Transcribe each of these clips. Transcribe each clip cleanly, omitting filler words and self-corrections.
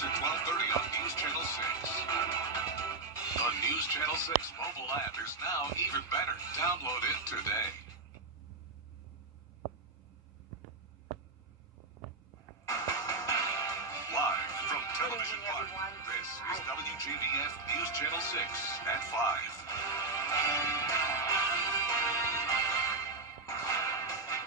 Weekdays at 12:30 on News Channel 6. The News Channel 6 mobile app is now even better. Download it today. Live from Television Park, this is WJBF News Channel 6 at 5.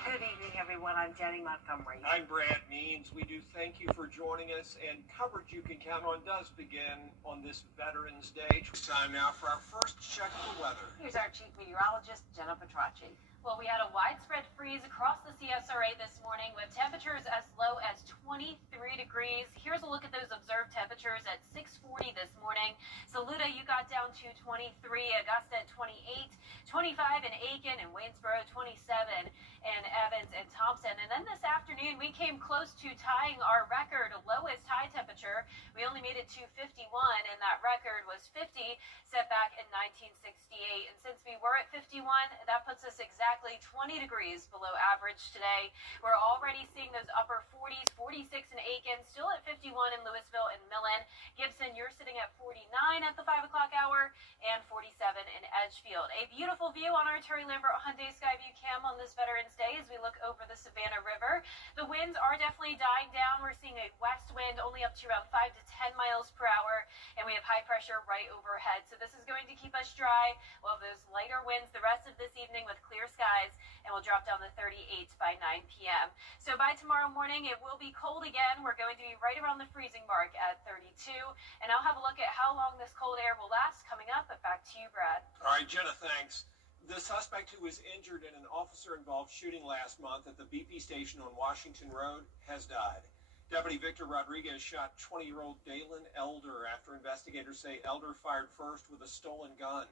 Good evening, everyone. I'm Jenny Montgomery. I'm Brad Means. We do thank you for joining us, and coverage you can count on does begin on this Veterans Day. It's time now for our first check of the weather. Here's our chief meteorologist, Jenna Petracci. Well, we had a widespread freeze across the CSRA this morning with temperatures as low as 23 degrees. Here's a look at those observed temperatures at 6:40 this morning. Saluda, you got down to 23, Augusta at 28, 25 in Aiken and Waynesboro, 27 in Evans and Thompson. And then this afternoon, we came close to tying our record lowest high temperature. We only made it to 51, and that record was 50, set back in 1968. And since we were at 51, that puts us exactly 20 degrees below average today. We're already seeing those upper 40s, 46 in Aiken, still at 51 in Louisville and Millen. Gibson, you're sitting at 49 at the 5 o'clock hour and 47 in Edgefield. A beautiful view on our Terry Lambert Hyundai Skyview Cam on this Veterans Day as we look over the Savannah River. The winds are definitely dying down. We're seeing a west wind only up to around 5 to 10 miles per hour, and we have high pressure right overhead. So this is going to keep us dry. We'll have those lighter winds the rest of this evening with clear skies, and we'll drop down to 38 by 9 p.m. So by tomorrow morning, it will be cold again. We're going to be right around the freezing mark at 32, and I'll have a look at how long this cold air will last coming up. But back to you, Brad. All right, Jenna, thanks. The suspect who was injured in an officer-involved shooting last month at the BP station on Washington Road has died. Deputy Victor Rodriguez shot 20-year-old Dalen Elder after investigators say Elder fired first with a stolen gun.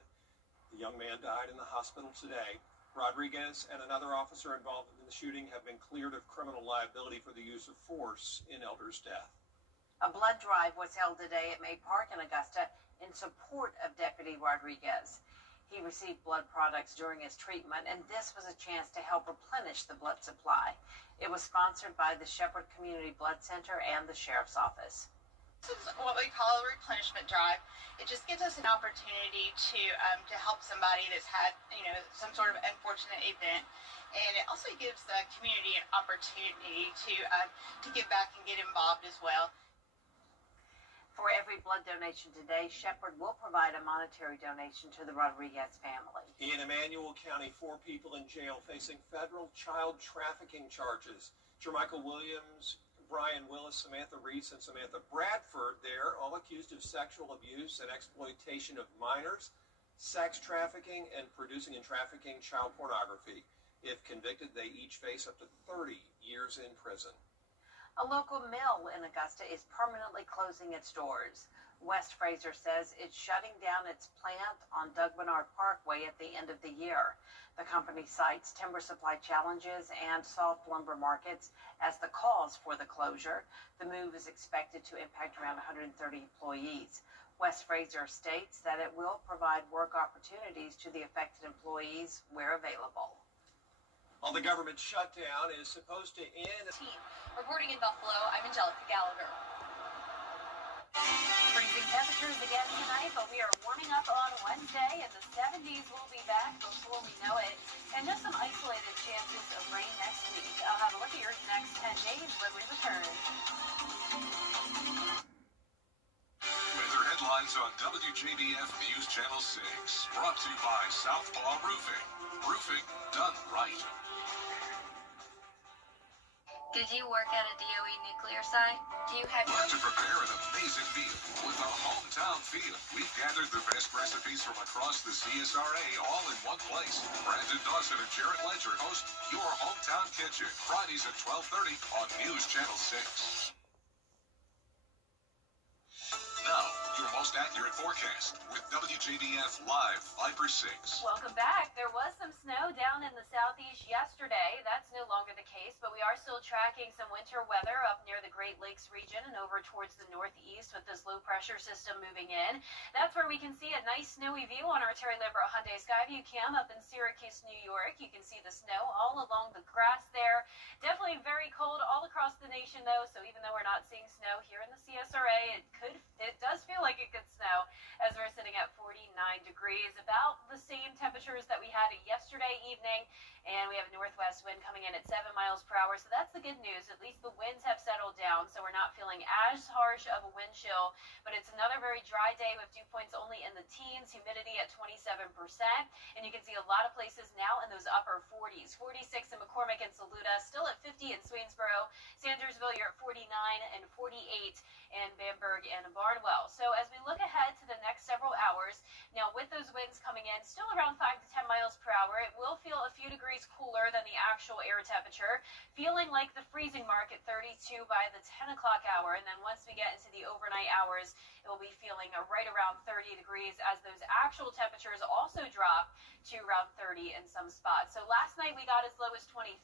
The young man died in the hospital today. Rodriguez and another officer involved in the shooting have been cleared of criminal liability for the use of force in Elder's death. A blood drive was held today at May Park in Augusta in support of Deputy Rodriguez. He received blood products during his treatment, and this was a chance to help replenish the blood supply. It was sponsored by the Shepherd Community Blood Center and the Sheriff's Office. This is what we call a replenishment drive. It just gives us an opportunity to help somebody that's had, some sort of unfortunate event, and it also gives the community an opportunity to give back and get involved as well. For every blood donation today, Shepherd will provide a monetary donation to the Rodriguez family. In Emmanuel County, 4 people in jail facing federal child trafficking charges. Jermichael Williams, Brian Willis, Samantha Reese, and Samantha Bradford, they're all accused of sexual abuse and exploitation of minors, sex trafficking, and producing and trafficking child pornography. If convicted, they each face up to 30 years in prison. A local mill in Augusta is permanently closing its doors. West Fraser says it's shutting down its plant on Doug Bernard Parkway at the end of the year. The company cites timber supply challenges and soft lumber markets as the cause for the closure. The move is expected to impact around 130 employees. West Fraser states that it will provide work opportunities to the affected employees where available. Well, the government shutdown is supposed to end. Reporting in Buffalo, I'm Angelica Gallagher. Freezing temperatures again tonight, but we are warming up on Wednesday, and the 70s will be back before we know it. And just some isolated chances of rain next week. I'll have a look at your next 10 days when we return. Weather headlines on WJBF News Channel 6. Brought to you by Southpaw Roofing. Roofing done right. Did you work at a DOE nuclear site? Do you have To prepare an amazing meal with a hometown feel, we've gathered the best recipes from across the CSRA all in one place. Brandon Dawson and Jarrett Ledger host Your Hometown Kitchen, Fridays at 12:30 on News Channel 6. Now, your most accurate traffic forecast with WJBF Live Viper 6. Welcome back. There was some snow down in the southeast yesterday. That's no longer the case, but we are still tracking some winter weather up near the Great Lakes region and over towards the northeast with this low pressure system moving in. That's where we can see a nice snowy view on our Terry Libbert Hyundai Skyview cam up in Syracuse, New York. You can see the snow all along the grass there. Definitely very cold all across the nation though, so even though we're not seeing snow here in the CSRA, it does feel like it could snow as we're sitting at 49 degrees, about the same temperatures that we had yesterday evening, and we have a northwest wind coming in at 7 miles per hour, so that's the good news. At least the winds have settled down, so we're not feeling as harsh of a wind chill, but it's another very dry day with dew points only in the teens, humidity at 27%, and you can see a lot of places now in those upper 40s. 46 in McCormick and Saluda, still at 50 in Swainsboro, Sandersville, you're at 49, and 48 in Bamberg and Barnwell. So as we look ahead to the next several hours, now with those winds coming in still around 5 to 10 miles per hour, it will feel a few degrees cooler than the actual air temperature, feeling like the freezing mark at 32 by the 10 o'clock hour, and then once we get into the overnight hours, it will be feeling right around 30 degrees as those actual temperatures also drop to around 30 in some spots. So last night we got as low as 23.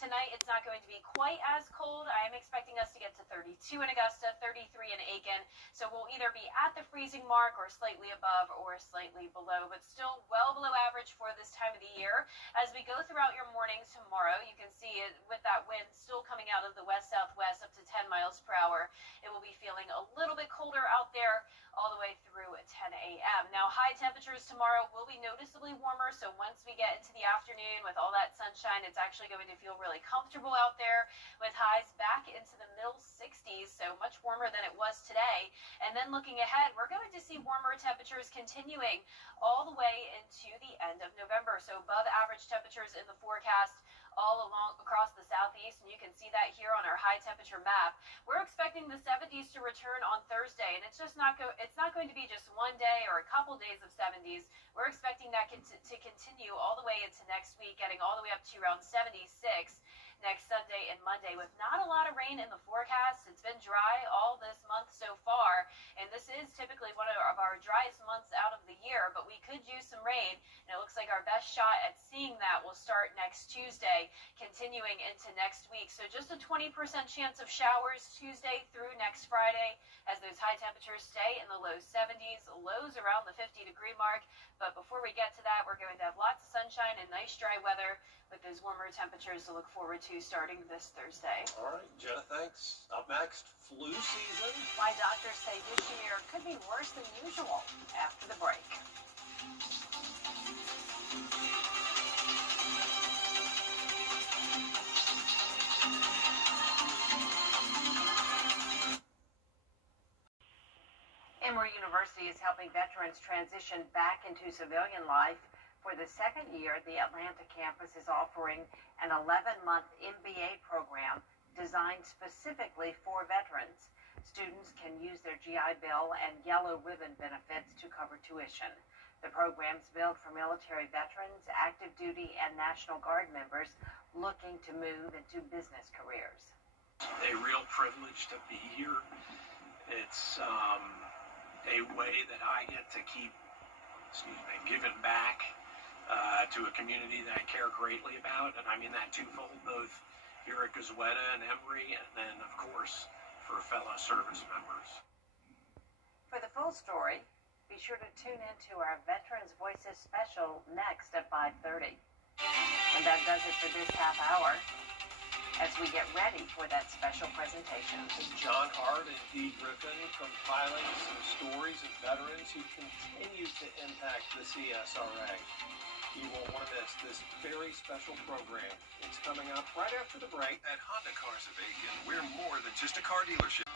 Tonight it's not going to be quite as cold. I am expecting us to get to 32 in Augusta, 33 in Aiken. So we'll either be at the freezing mark or slightly above or slightly below, but still well below average for this time of the year. As we go throughout your mornings tomorrow, you can see it with that wind still coming out of the west-southwest up to 10 miles per hour. It will be feeling a little bit colder out there all the way through 10 a.m. Now, high temperatures tomorrow will be noticeably warmer, so once we get into the afternoon with all that sunshine, it's actually going to feel really comfortable out there with highs back into the middle 60s, so much warmer than it was today. And then looking ahead, we're going to see warmer temperatures continuing all the way into the end of November, so above average temperatures in the forecast all along across the southeast, and you can see that here on our high temperature map. We're expecting the 70s to return on Thursday, and it's not going to be just one day or a couple days of 70s. We're expecting that to continue all the way into next week, getting all the way up to around 76 next Sunday and Monday with not a lot of rain in the forecast. It's been dry all this month so far, and this is typically one of our driest months out of the year, but we could use some rain, and it looks like our best shot at seeing that will start next Tuesday, continuing into next week. So just a 20% chance of showers Tuesday through next Friday as those high temperatures stay in the low 70s, lows around the 50-degree mark. But before we get to that, we're going to have lots of sunshine and nice dry weather with those warmer temperatures to look forward to starting this Thursday. All right, Jenna, thanks. Up next, flu season. Why doctors say this year could be worse than usual after the break. Emory University is helping veterans transition back into civilian life. For the second year, the Atlanta campus is offering an 11-month MBA program designed specifically for veterans. Students can use their GI Bill and Yellow Ribbon benefits to cover tuition. The program's built for military veterans, active duty, and National Guard members looking to move into business careers. A real privilege to be here. It's a way that I get to keep, giving back to a community that I care greatly about, and I mean that twofold, both here at Gazweta and Emory, and then, of course, for fellow service members. For the full story, be sure to tune into our Veterans Voices special next at 5:30. And that does it for this half hour as we get ready for that special presentation. John Hart and Dee Griffin compiling some stories of veterans who continue to impact the CSRA. You won't want to miss this very special program. It's coming up right after the break. At Honda Cars of Aiken, we're more than just a car dealership.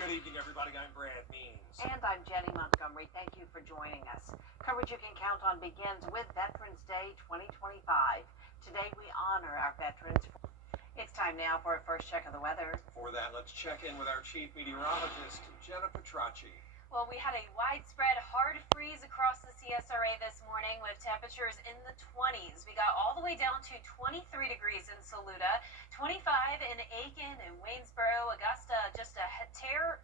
Good evening, everybody. I'm Brad Means. And I'm Jenny Montgomery. Thank you for joining us. Coverage you can count on begins with Veterans Day 2025. Today we honor our veterans. It's time now for a first check of the weather. For that, let's check in with our chief meteorologist, Jenna Petracci. Well, we had a widespread hard freeze across the CSRA this morning with temperatures in the 20s. We got all the way down to 23 degrees in Saluda, 25 in Aiken and Waynesboro, Augusta, just a hair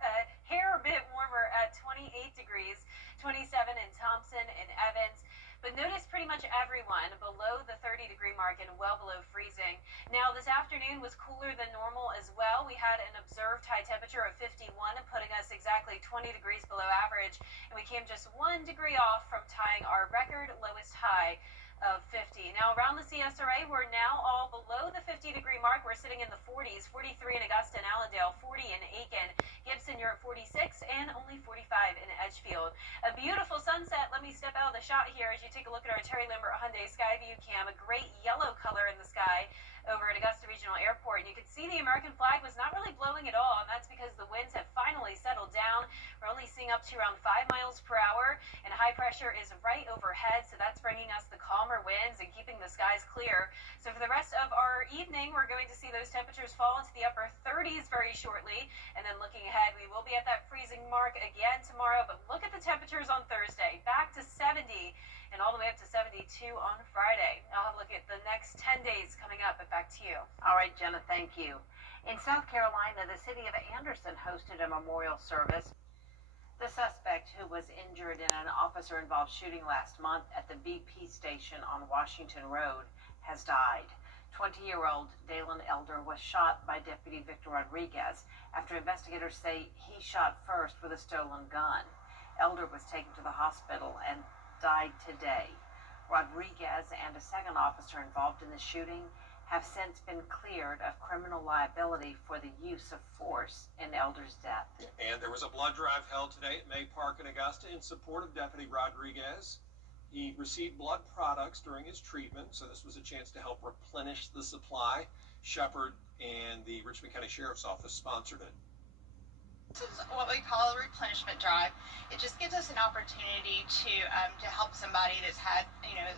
bit warmer at 28 degrees, 27 in Thompson and Evans. But notice pretty much everyone below the 30-degree mark and well below freezing. Now, this afternoon was cooler than normal as well. We had an observed high temperature of 51, putting us exactly 20 degrees below average, and we came just 1 degree off from tying our record lowest high of 50. Now, around the CSRA, we're now all below the 50-degree mark. We're sitting in the 40s, 43 in Augusta and Allendale, 40 in Aiken. Gibson, you're at 46, and only 45 in Edgefield. A beautiful sunset. Let me step out of the shot here as you take a look at our Terry Limbert Hyundai Skyview cam. A great yellow color in the sky over at Augusta Regional Airport. And you can see the American flag was not really blowing at all, and that's because the winds have finally settled down. We're only seeing up to around 5 miles per hour, and high pressure is right overhead, so that's bringing us the calmer winds and keeping the skies clear. So for the rest of our evening, we're going to see those temperatures fall into the upper 30s very shortly, and then looking ahead, we will be at that freezing mark again tomorrow, but look at the temperatures on Thursday, back to 70 and all the way up to 72 on Friday. I'll have a look at the next 10 days coming up, but back to you. All right, Jenna, thank you. In South Carolina, the city of Anderson hosted a memorial service. The suspect, who was injured in an officer-involved shooting last month at the BP station on Washington Road, has died. 20-year-old Dalen Elder was shot by Deputy Victor Rodriguez after investigators say he shot first with a stolen gun. Elder was taken to the hospital and died today. Rodriguez and a second officer involved in the shooting have since been cleared of criminal liability for the use of force in Elder's death. And there was a blood drive held today at May Park in Augusta in support of Deputy Rodriguez. He received blood products during his treatment, so this was a chance to help replenish the supply. Shepherd and the Richmond County Sheriff's Office sponsored it. This is what we call a replenishment drive. It just gives us an opportunity to help somebody that's had,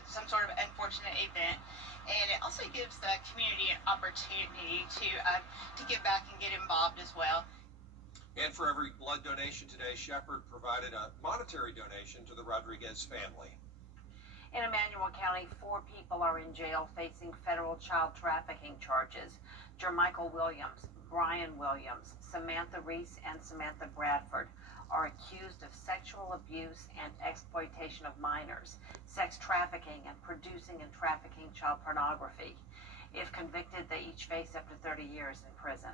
some sort of unfortunate event, and it also gives the community an opportunity to give back and get involved as well. And for every blood donation today, Shepherd provided a monetary donation to the Rodriguez family. In Emmanuel County, 4 people are in jail facing federal child trafficking charges. Jermichael Williams, Brian Williams, Samantha Reese, and Samantha Bradford are accused of sexual abuse and exploitation of minors, sex trafficking, and producing and trafficking child pornography. If convicted, they each face up to 30 years in prison.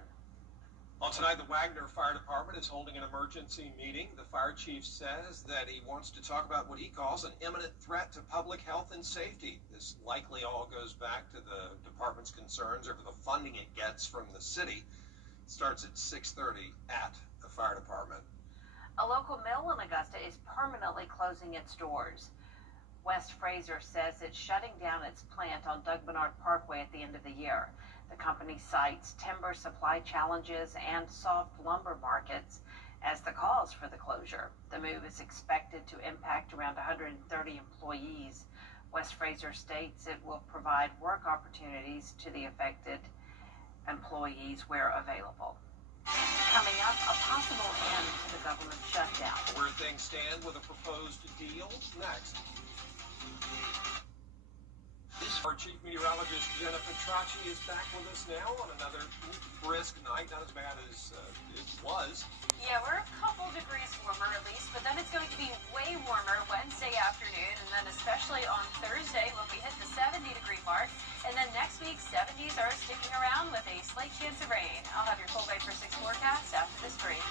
Well, tonight, the Wagner Fire Department is holding an emergency meeting. The fire chief says that he wants to talk about what he calls an imminent threat to public health and safety. This likely all goes back to the department's concerns over the funding it gets from the city. It starts at 6:30 at the fire department. A local mill in Augusta is permanently closing its doors. West Fraser says it's shutting down its plant on Doug Bernard Parkway at the end of the year. The company cites timber supply challenges and soft lumber markets as the cause for the closure. The move is expected to impact around 130 employees. West Fraser states it will provide work opportunities to the affected employees where available. Coming up, a possible end to the government shutdown. Where things stand with a proposed deal next. Our chief meteorologist, Jenna Petracci, is back with us now on another brisk night. Not as bad as it was. Yeah, we're a couple degrees warmer at least, but then it's going to be way warmer Wednesday afternoon, and then especially on Thursday when we hit the 70-degree mark. And then next week, 70s are sticking around with a slight chance of rain. I'll have your full Vapor 6 forecast after this break.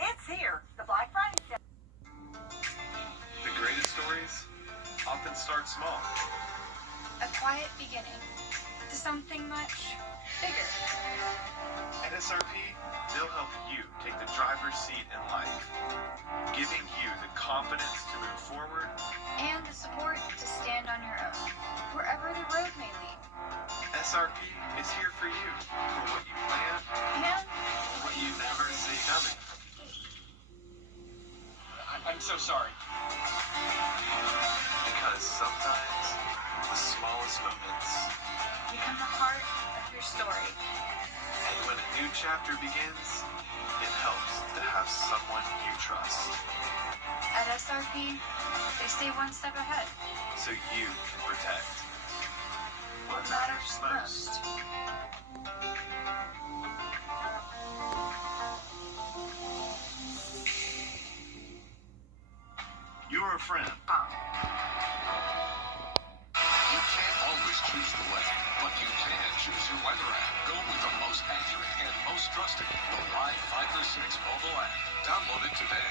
It's here, the Black Friday sale. The greatest stories often start small. A quiet beginning to something much bigger. At SRP, they'll help you take the driver's seat in life, giving you the confidence to move forward And the support to stand on your own, wherever the road may lead. SRP is here for you, for what you plan And what you never see coming. I'm so sorry. Because sometimes the smallest moments, become the heart of your story. and when a new chapter begins, it helps to have someone you trust, At SRP, they stay one step ahead. so you can protect What matters most. friend. You can't always choose the weather, but you can choose your weather app. Go with the most accurate and most trusted, the Live Viper 6 mobile app. Download it today.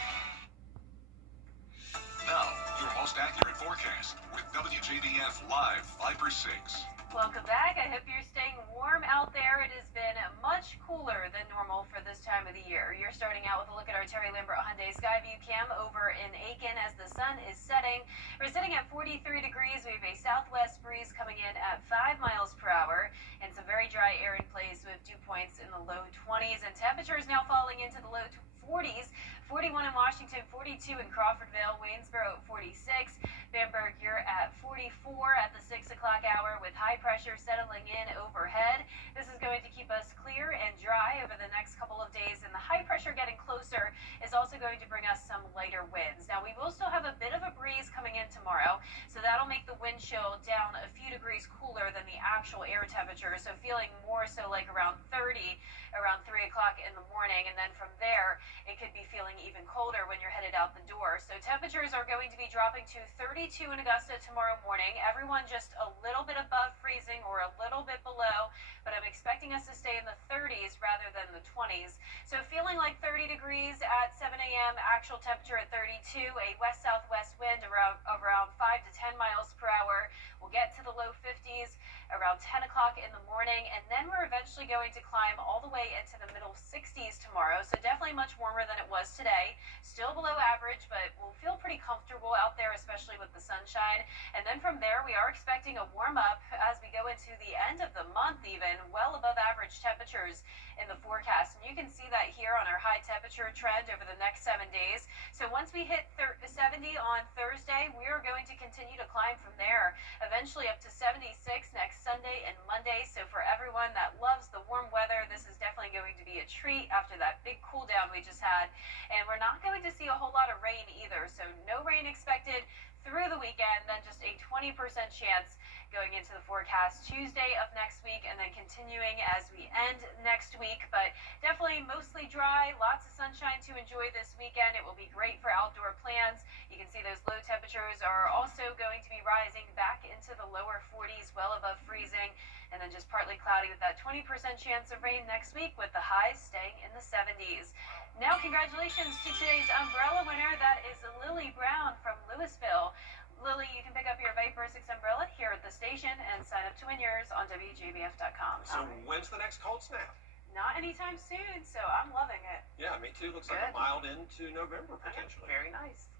Now, your most accurate forecast with WJBF Live Viper 6. Welcome back. I hope you're staying warm out there. It has been much cooler than normal for this time of the year. You're starting out with a look at our Terry Lambert Hyundai Skyview Cam over in Aiken as the sun is setting. We're sitting at 43 degrees. We have a southwest breeze coming in at 5 miles per hour and some very dry air in place with dew points in the low 20s and temperatures now falling into the low 40s. 41 in Washington, 42 in Crawfordville, Waynesboro at 46. Bamberg, you're at 44 at the 6 o'clock hour with high pressure settling in overhead. This is going to keep us clear and dry over the next couple of days, and the high pressure getting closer is also going to bring us some lighter winds. Now, we will still have a bit of a breeze coming in tomorrow, so that'll make the wind chill down a few degrees cooler than the actual air temperature, so feeling more so like around 30 around 3 o'clock in the morning, and then from there, it could be feeling even colder when you're headed out the door. So temperatures are going to be dropping to 32 in Augusta tomorrow morning. Everyone just a little bit above freezing or a little bit below, but I'm expecting us to stay in the 30s rather than the 20s. So feeling like 30 degrees at 7 a.m., actual temperature at 32, a west-southwest wind around 5 to 10 miles per hour. We'll get to the low 50s around 10 o'clock in the morning, and then we're eventually going to climb all the way into the middle 60s tomorrow, so definitely much warmer than it was today. Still below average, but we'll feel pretty comfortable out there, especially with the sunshine. And then from there, we are expecting a warm-up as we go into the end of the month even, well above average temperatures in the forecast. And you can see that here on our high temperature trend over the next 7 days. So once we hit 70 on Thursday, we are going to continue to climb from there, eventually up to 76 next Sunday and Monday. So for everyone that loves the warm weather, this is definitely going to be a treat after that big cool down we just had. And we're not going to see a whole lot of rain either, so no rain expected through the weekend, then just a 20% chance going into the forecast Tuesday of next week, and then continuing as we end next week. But definitely mostly dry, lots of sunshine to enjoy this weekend. It will be great for outdoor plans. You can see those low temperatures are also going to be rising back into the lower 40s, well above freezing, and then just partly cloudy with that 20% chance of rain next week, with the highs staying in the 70s. Now, congratulations to today's umbrella winner. That is Lily Brown from Louisville. Lily, you can pick up your Viper 6 umbrella here at the station and sign up to win yours on WJBF.com. So when's the next cold snap? Not anytime soon, so I'm loving it. Yeah, me too. Looks like a mild into November, potentially. Very nice.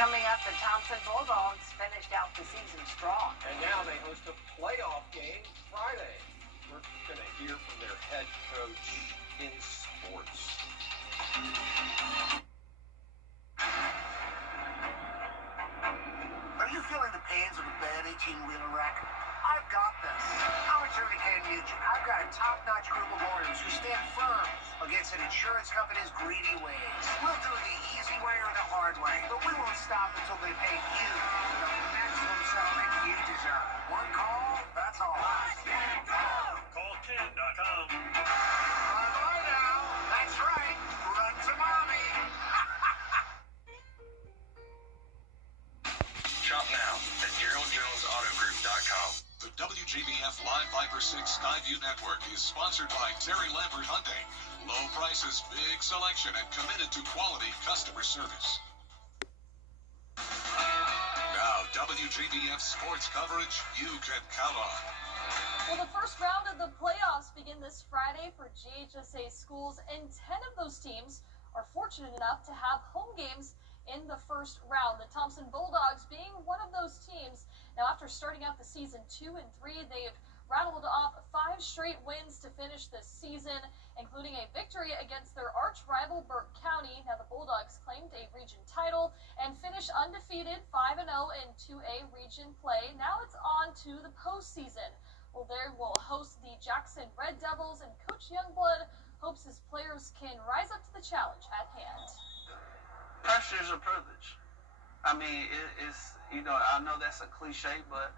Coming up, the Thompson Bulldogs finished out the season strong. And now they host a playoff game Friday. We're going to hear from their head coach in sports. Are you feeling the pains of a bad 18-wheeler wreck? I've got this. I'm attorney Ken Nugent. I've got a top-notch group of lawyers who stand firm against an insurance company's greedy ways. We'll do it the easy way or the hard way, but we won't stop until they pay you the maximum settlement you deserve. One call, that's all. Call Ken.com. Bye now. That's right. Run to mommy. Shop now at GeraldJonesAutoGroup.com. The WJBF Live Viper 6 Skyview Network is sponsored by Terry Lambert Hyundai. Low prices, big selection, and committed to quality customer service. Now, WJBF sports coverage you can count on. Well, the first round of the playoffs begin this Friday for GHSA schools, and 10 of those teams are fortunate enough to have home games in the first round. The Thompson Bulldogs being one of those teams. Now, after starting out the season 2 and 3, they've rattled off 5 straight wins to finish this season, including a victory against their arch rival Burke County. Now, the Bulldogs claimed a region title and finished undefeated 5-0 in 2A region play. Now it's on to the postseason. Well, they will host the Jackson Red Devils, and Coach Youngblood hopes his players can rise up to the challenge at hand. Pressure is a privilege. I mean, it's, I know that's a cliche, but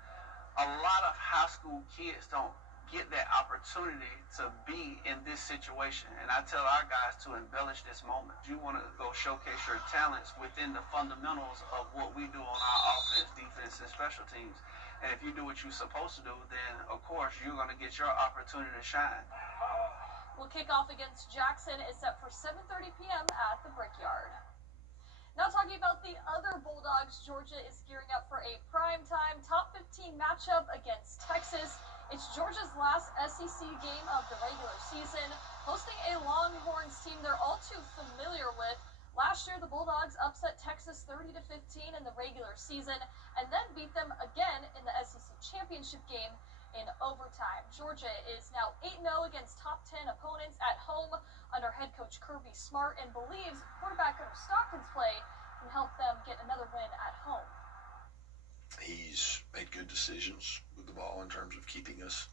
a lot of high school kids don't get that opportunity. opportunity to be in this situation. And I tell our guys to embellish this moment. You want to go showcase your talents within the fundamentals of what we do on our offense, defense, and special teams. And if you do what you're supposed to do, then, of course, you're going to get your opportunity to shine. Well, kickoff against Jackson is set for 7:30 p.m. at the Brickyard. Now talking about the other Bulldogs, Georgia is gearing up for a primetime top 15 matchup against Texas. It's Georgia's last SEC game of the regular season, hosting a Longhorns team they're all too familiar with. Last year, the Bulldogs upset Texas 30-15 in the regular season and then beat them again in the SEC championship game in overtime. Georgia is now 8-0 against top 10 opponents at home under head coach Kirby Smart and believes quarterback Gunnar Stockton's play can help them get another win at home. He's made good decisions with the ball in terms of keeping us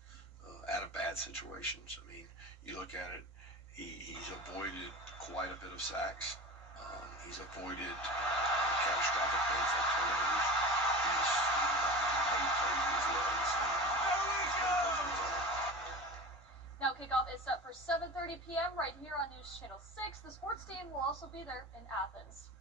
out of bad situations. I mean, you look at it, he's avoided quite a bit of sacks. He's avoided catastrophic things like turnovers. He's made plays with his legs. Now kickoff is set for 7:30 p.m. right here on News Channel 6. The sports team will also be there in Athens.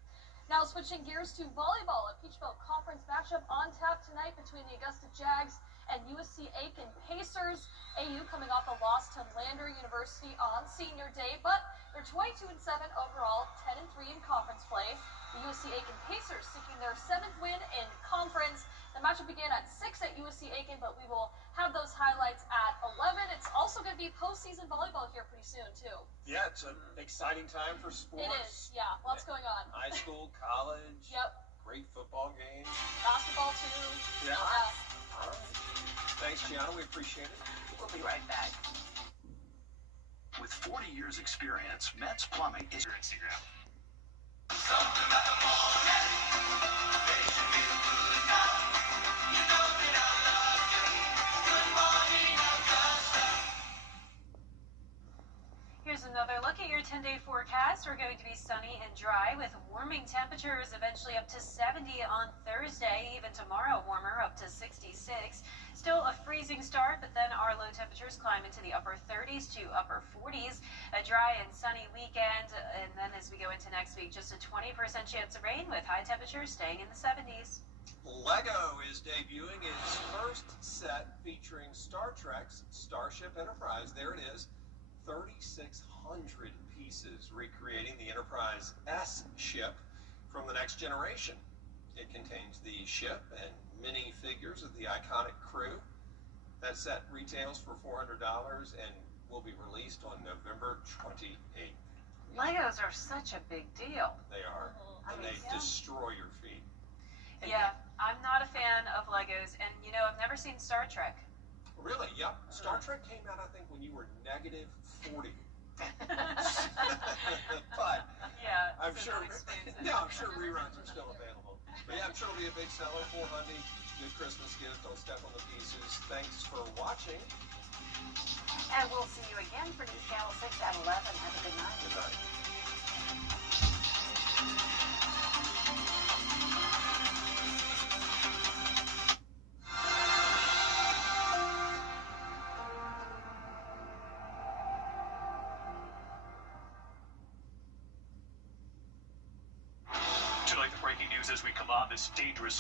Now switching gears to volleyball, a Peach Belt Conference matchup on tap tonight between the Augusta Jags and USC Aiken Pacers. AU coming off a loss to Lander University on senior day, but they're 22-7 overall, 10-3 in conference play. The USC Aiken Pacers seeking their 7th win in conference. The matchup began at 6 at USC Aiken, but we will have those highlights at 11. It's also going to be postseason volleyball here pretty soon, too. Yeah, it's an exciting time for sports. It is, yeah. Lots going on. High school, college. Yep. Great football games. Basketball, too. Yeah. Yeah. All right. Thanks, Gianna. We appreciate it. We'll be right back. With 40 years experience, Metz Plumbing is your Instagram. Here's another look at your 10-day forecast. We're going to be sunny and dry with warming temperatures eventually up to 70 on Thursday. Even tomorrow warmer up to 66. Still a freezing start, but then our low temperatures climb into the upper 30s to upper 40s. A dry and sunny weekend, and then as we go into next week, just a 20% chance of rain with high temperatures staying in the 70s. Lego is debuting its first set featuring Star Trek's Starship Enterprise. There it is. 3,600 pieces recreating the Enterprise S ship from the next generation. It contains the ship and mini figures of the iconic crew. That set retails for $400 and will be released on November 28th. Legos are such a big deal. They are, and they destroy your feet. Yeah, I'm not a fan of Legos, and you know, I've never seen Star Trek. Really? Yep. Star Trek came out, I think, when you were -40. But yeah, I'm sure. Yeah, I'm sure reruns are still available. But yeah, I'm sure it'll be a big seller. $400, good Christmas gift. Don't step on the pieces. Thanks for watching. And we'll see you again for News Channel 6 at 11. Have a good night. Good night. Tonight, the breaking news as we come on this dangerous